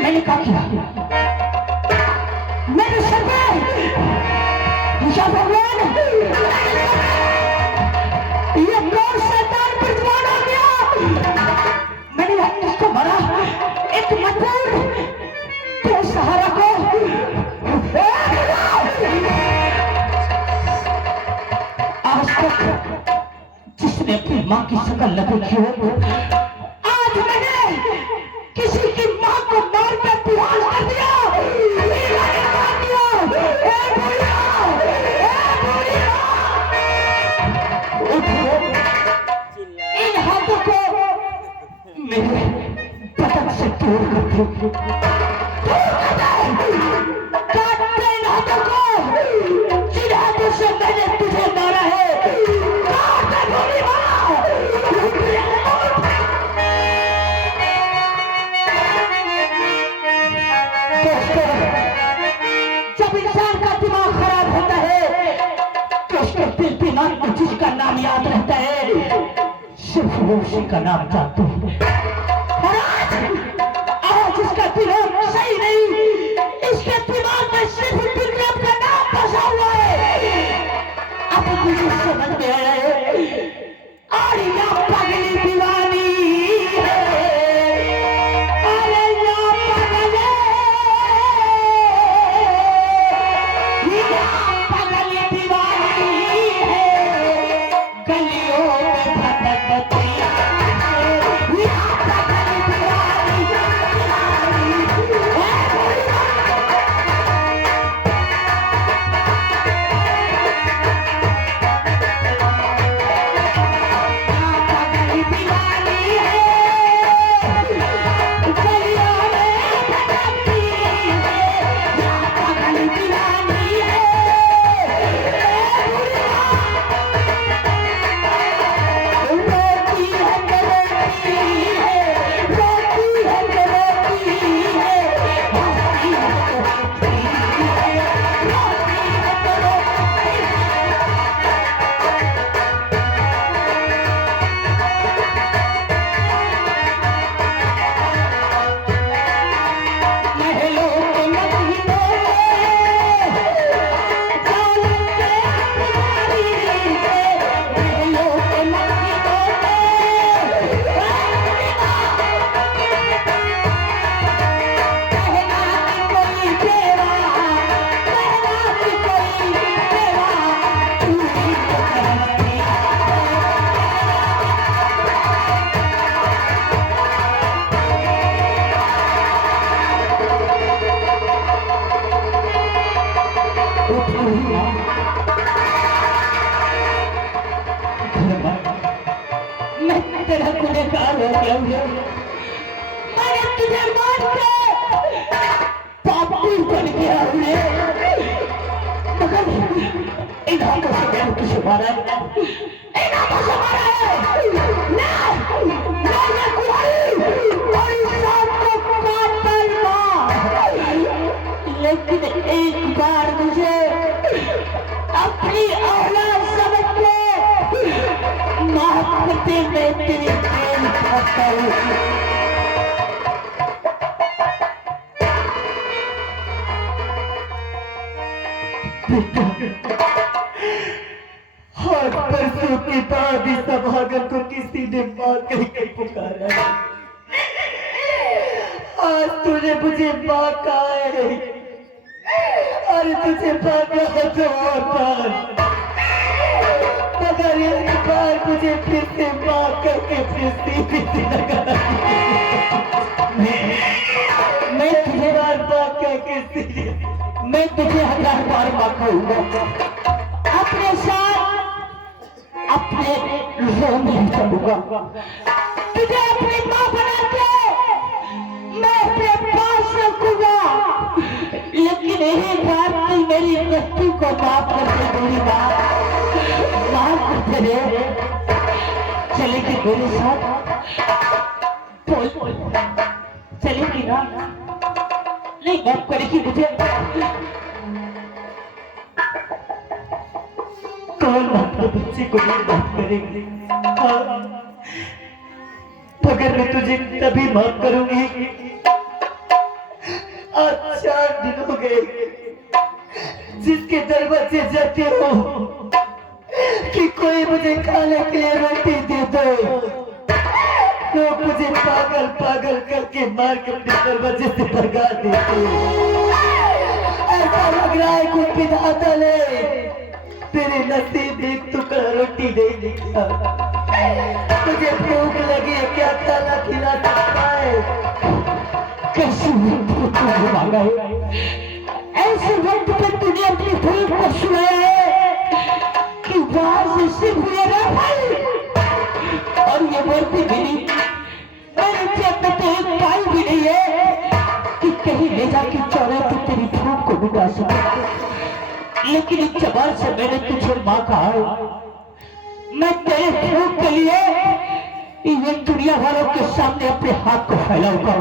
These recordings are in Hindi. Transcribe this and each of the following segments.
मैंने क्या किया? मेरे सर पे भगवान ये कौन शैतान विद्वान आ गया? मैंने इसको मारा, एक मजबूर सहारा को। आज तक जिसने अपनी माँ की शकल न देखी हो, आज मैंने किसी की माँ को मार कर पुराण कर दिया। इन हाथों को मेरे बदन से दूर कर दो। काटते इन हाथों को, जिन हाथों से मैंने तुझे मारा है। जब इंसान का दिमाग खराब होता है तो उसके दिमाग में जिसका नाम याद रहता है सिर्फ वो उसी का नाम जानते हैं। और आज इसका दिमाग सही नहीं, इसके दिमाग में सिर्फ विक्रम का नाम बसा हुआ है। अब मुझे समझ में आया है और यह पगली दीवानी है। अरे यह पगली दीवानी है, गलियों में भटकती तेरा गुनहगार हो गया हूँ। मैंने तुझे मार के पापी बन गया हूँ। मगर इन हाथों से मैंने तुझे मारा है, इन हाथों से मारा है। ना ये कुआरी और इंसान को काटल मार, लेकिन एक बार मुझे अपनी औलाद समझ के मोहब्बत में तेरी प्रेम करता हूँ। और परसों के बाद इस सभागन को किसी ने मां कह के पुकारा। आज तूने मुझे मां कहा है और तुझे मां कहा तो और मगर इस बार मुझे फिर से मां कह के फिर से लगा। मैं तुझे बार मां कह के मैं तुझे 1000 बार मां कहूंगा। अपने साथ अपने रूह में चलूंगा, तुझे अपनी मां बना के मैं अपने पास रखूंगा। लेकिन एक बार तू मेरी गलती को माफ कर दे, मेरी बात माफ करते रहे। चलेगी मेरे साथ? चलेगी ना? नहीं माफ करेगी मुझे? कौन माता बच्चे को नहीं माफ करेगी? हाँ, मगर मैं तुझे तभी माफ करूंगी। आज 4 दिन हो गए जिसके दरवाजे जाते हो कि कोई मुझे खाने के लिए रोटी दे दो, लोग मुझे पागल पागल करके मार के अपने दरवाजे से भगा देते। ऐसा लग रहा है कोई विधाता ने तेरे नसीब में एक टुकड़ा रोटी नहीं लिखा। तुझे भूख लगी है, क्या खाना खिला सकता है? कैसे मांगा है? ऐसे वक्त पे तूने अपनी भूख को सुनाया है कि वहां से सिर्फ ये राफेल और ये मूर्ति मिली। मेरे जेब में तो एक पाई भी नहीं है कि कहीं ले जाके चौराहे पे तेरी भूख को मिटा सके। लेकिन इस जबान से मैंने तुझे मां कहा है, मैं तेरे भूख के लिए ये दुनिया वालों के सामने अपने हाथ को फैलाऊंगा।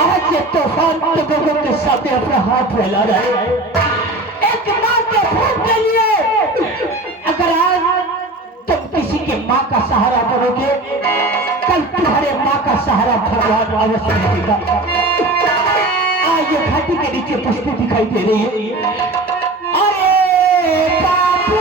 आज ये तूफान के लोगों के सामने अपना हाथ फैला रहा है एक मां के भूख के लिए। अगर आज तुम किसी के मां का सहारा करोगे, कल तुम्हारे मां का सहारा भगवान अवश्य देगा। ये घाटी के नीचे पुष्प दिखाई दे रही है। अरे बाबू,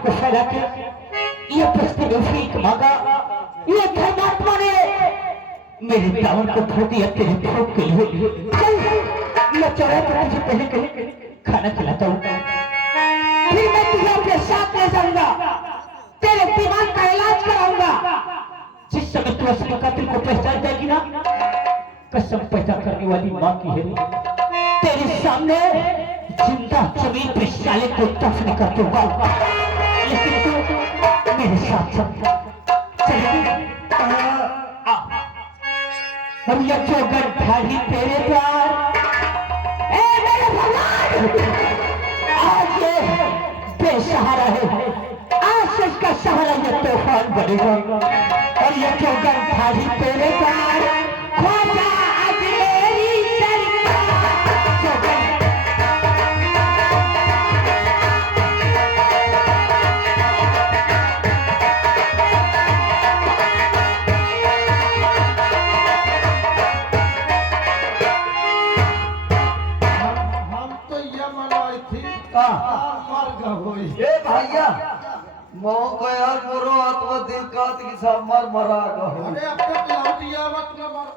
को फैला के ये बस्ती में भीख मांगा, ये धर्मात्मा ने मेरे दामन को खो दिया तेरे भूख के लिए। चल मैं चौराहे पर तुझे पहले कहीं खाना खिलाता हूँ, फिर मैं तुझे अपने साथ ले जाऊंगा, तेरे दिमाग का इलाज कराऊंगा। जिस समय तू असली कातिल को पहचान जाएगी ना, कसम पैदा करने वाली माँ की है, तेरे सामने जिंदा जमीन पे साले को दफन कर दूंगा। लेकिन तू मेरे साथ चलेगी? और ये जो गड्ढारी तेरे प्यार, ए मेरे भगवान, आज ये बेसहारा है, आज इसका सहारा ये तूफान बनेगा। और ये जो गड्ढारी तेरे प्यार, ख्वाजा आज मेरी सरकार। भैया मौका यार मोरो आत्मा दिल कात की सामर मरा गो। अरे अब तक लौटिया मत न मर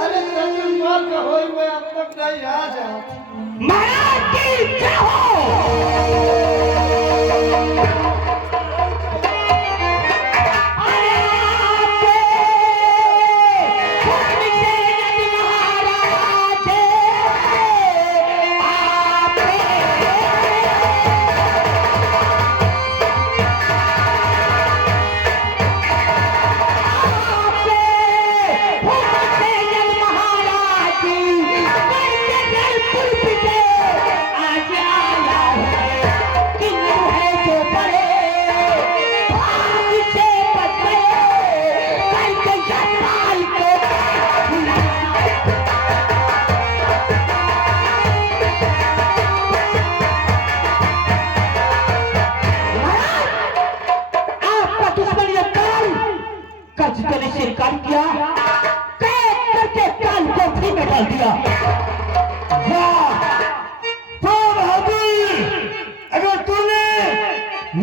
अरे तक मार का होई मैं अब तक नहीं आ जा महाराज की जय हो। स्वीकार किया, कैद करके काल को फ्री में डाल दिया। वाह तो बहादुर, अगर तूने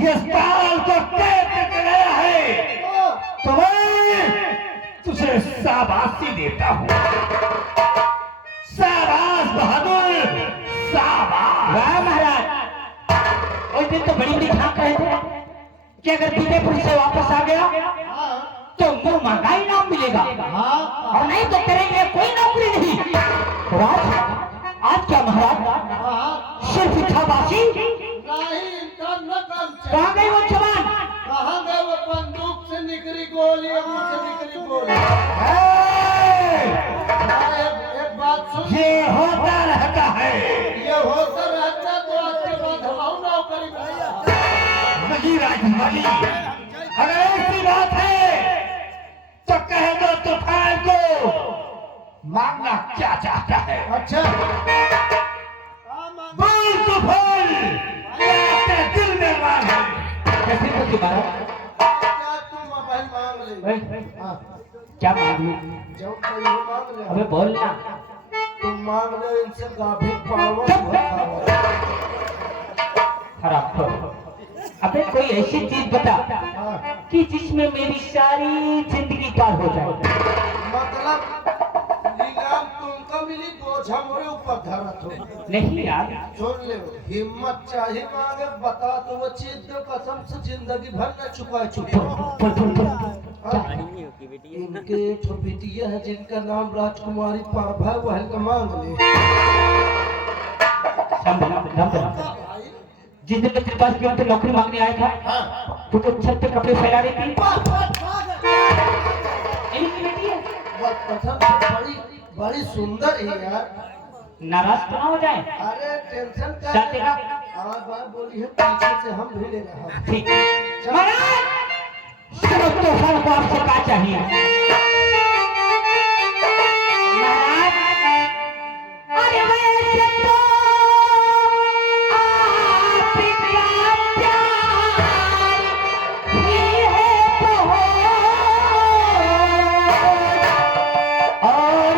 ये काल को कैद करके लाया है तो मैं तुझे शाबाशी देता हूँ। शाबाश बहादुर, शाबाश। वाह महाराज, उस दिन तो बड़ी बड़ी झांक रहे थे कि अगर विजयपुर से वापस आ गया तो मुंह महंगाई नाम मिलेगा, और नहीं तो करेंगे कोई नौकरी नहीं। आज क्या महाराज, सिर्फ इच्छावासी कहाँ गई वो जवान, कहाँ गए वो बंदूक से निकली गोली, मुंह से निकली गोली। एक बात सुन, ये होता रहता है, ये होता रहता तो आज के बाद हम नौकरी नहीं राजवाली। अगर ऐसी बात है तो कह दो तूफान को मांगना क्या चाहता है। अच्छा बोल तूफान, क्या दिल में मांग है। कैसे बोलती महाराज, क्या तुम मोबाइल मांग ले? हाँ, क्या मांग लूं? जो कोई मांग ले, अबे बोलना। तुम मांग ले इनसे काफी पावर खराब हो। अबे कोई ऐसी चीज बता कि जिसमें मेरी सारी जिंदगी पार हो जाए। मतलब नीलाम तुमको मिली, बोझा मोरे ऊपर धरत हो। नहीं यार, सुन ले, हिम्मत चाहिए मांगे, बता तो वो चीज दो, कसम से जिंदगी भर न चुका इनके तो बिटिया है जिनका नाम राजकुमारी पाभा, वह का मांग ले। जिस दिन मैं तेरे पास गया तो नौकरी मांगने आया था, तू तो छत पे कपड़े फैला रही थी। बड़ी बड़ी सुंदर है यार, नाराज तो ना हो जाए। अरे टेंशन जाते का बात बोली है, पीछे से हम भी ले रहा हूं। ठीक महाराज, सब तूफान को आपसे क्या चाहिए महाराज? अरे वैसे तो और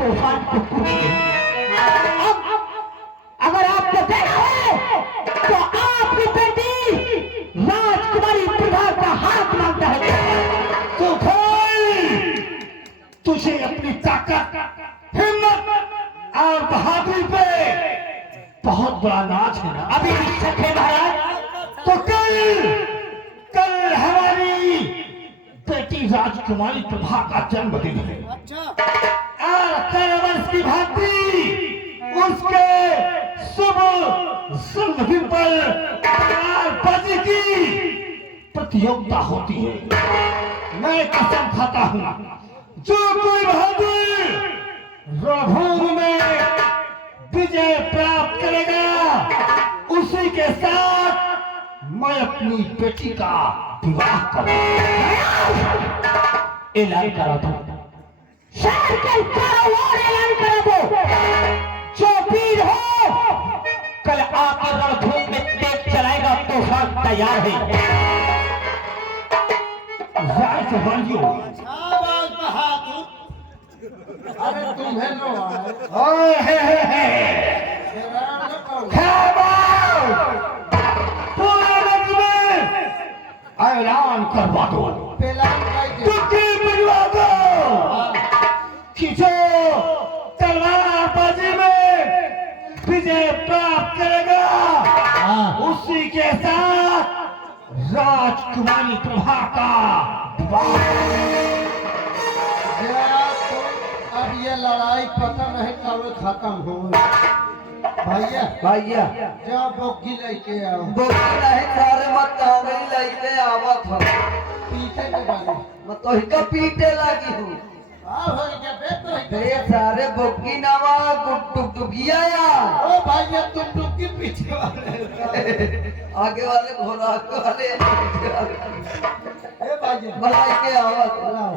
तूफान को कुछ नहीं। अब अगर आपको देना है तो आपकी बेटी राजकुमारी प्रभा का हाथ मांगता है। तो भाई तुझे अपनी ताकत, हिम्मत और बहादुरी पे बहुत बड़ा नाच है ना। अभी शक है महाराज। तो कल हमारी बेटी राजकुमारी प्रभा का जन्मदिन है और 13 वर्ष की भांति उसके शुभ जन्मदिन पर तलवारबाजी की प्रतियोगिता होती है। मैं कसम खाता हूँ जो कोई बहादुर रणभूमि में विजय प्राप्त करेगा उसी के साथ मैं अपनी बेटी का विवाह करूंगा। ऐलान करा दो, शहर के चारों ओर ऐलान करा दो, जो वीर हो कल आकर रणभूमि में तेज चलाएगा तूफान तैयार है। राजकुमारियों, शाबाश बहादुर। अरे तुम्हें लो पूरे नगर में ऐलान करवा दो, भिजवा दो कि जो तलवारबाजी में विजय प्राप्त करेगा उसी के साथ राजकुमारी प्रभा का विवाह। अब ये लड़ाई पता नहीं कब खत्म हो। भैया भैया जा बोगी लेके आओ। बोली नहीं सारे मत कांगड़ी लेके आवत हो। पीछे के बारे मैं तो हिका पीटे लगी हूँ। आओ हो गया बेटो। ये सारे बोगी नवा गुट्टुक टुकिया यार। ओ भैया तुम टुकी पीछे वाले आगे वाले घोड़ा, आगे वाले पीछे वाले। ए भैया मलाई के आवत। लाओ।